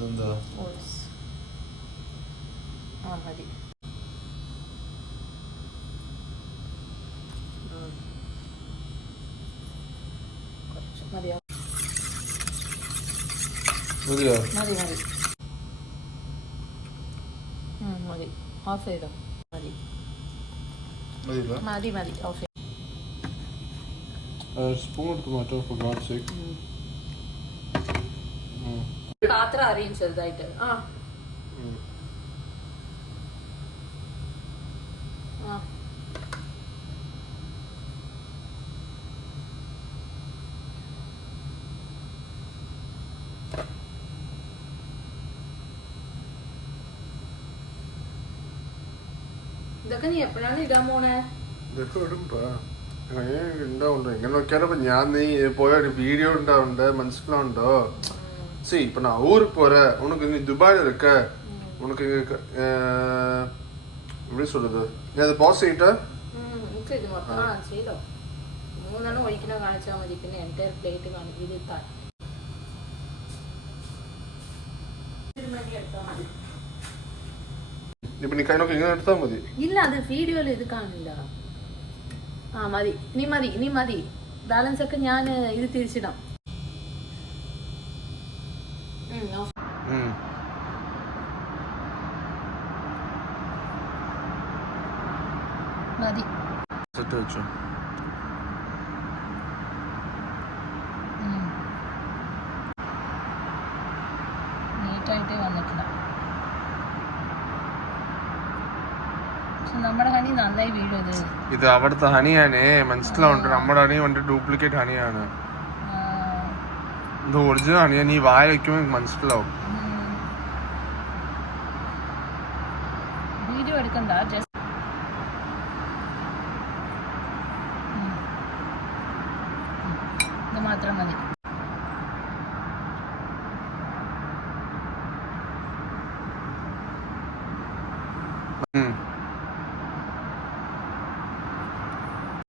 ഇതെന്താ? ഓട്സ്. ആ മതി. കുറച്ച് മതിയോ? മതിയോ? മതി മതി. മതി. ഓഫ് ചെയ്തോ? മതി മതി മതി. ഓഫ് ചെയ്തു. സ്പൂൺ എടുത്ത് മാറ്റാം. For God's sake. പാത്രം അറിയും ചെറുതായിട്ട്. ആ ഇതൊക്കെ നീ എപ്പോഴാണ് ഇടാൻ പോണേ? ഇതൊക്കെ ഇടുമ്പോ ഉണ്ടാവുണ്ടോ? ഇങ്ങനെ നോക്കിയാലോ ഞാൻ നീ പോയ ഒരു வீடியோ ഉണ്ടാവുണ്ട്, മനസ്സിലാവുണ്ടോ? சரி இப்போ நான் ஊருக்கு போறேன், உனக்கு நீ துபாயில இருக்க, உனக்கு எப்படி சொல்றது, ഞാൻ അത് പോസ് ചെയ്തിട്ട് ഇത് മൊത്തം ചെയ്തോ? മൂന്നെണ്ണം ഒഴിക്കണ കാണിച്ചാൽ മതി. പിന്നെ എൻ്റെ പ്ലേറ്റ് കാണിക്കും. ഇത് എടുത്താൽ മതി. ഇപ്പൊ നീ കൈ നോക്കി ഇങ്ങനെ എടുത്താൽ മതി. ഇല്ല, അത് വീഡിയോയിൽ ഇത് കാണില്ല. ആ മതി. നീ മതി. ബാലൻസ് ഒക്കെ ഞാൻ ഇത് തിരിച്ചിടാം. മതി. സെറ്റ് വെച്ചോ. നീറ്റായിട്ടേ വന്നിട്ടില്ല. നമ്മുടെ ഹണി നന്നായി വീഴും. ഇത് അവിടുത്തെ ഹണിയാണേ, മനസ്സിലാവുണ്ട്. നമ്മുടെ ഹണി വന്നിട്ട് ഡ്യൂപ്ലിക്കേറ്റ് ഹണിയാണ്. ഇത് ഒറിജിനൽ ഹണിയാ. നീ വായ വെക്കുമ്പോൾ മനസ്സിലാവും. വീഡിയോ എടുക്കണ്ട, ജസ്റ്റ് ഇത് മാത്രം മതി.